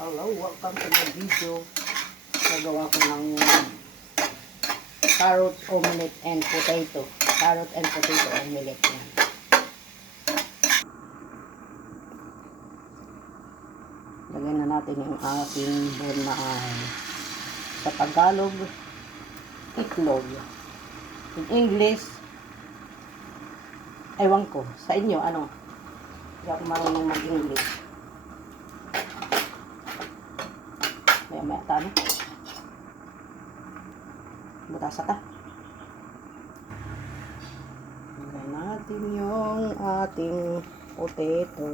Hello, welcome to my video. Nagawa ko ng carrot omelette and potato. Carrot and potato omelette yan. Lagyan na natin yung ating buon na sa Tagalog, itlog. In English, ewan ko. Sa inyo, ano? Hindi ako marunong mag-English. Maya-maya tayo. Butasa ka. Lagyan natin yung ating potato.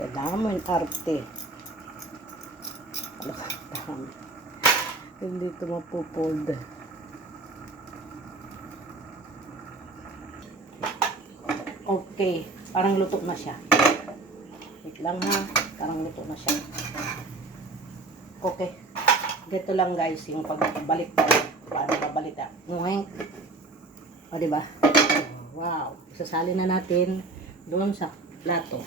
Kadamon arte. Ano ba? Hindi ito mapupold. Okay. Parang luto na siya. Wait lang ha. Parang luto na siya. Okay. Dito lang guys yung pagbalik ko. Paano babalik ah. Nguweng. O diba? Wow. Isasali na natin doon sa plato.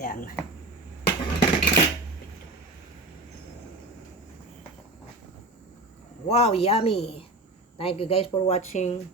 Ayan. Wow, yummy! Thank you guys for watching.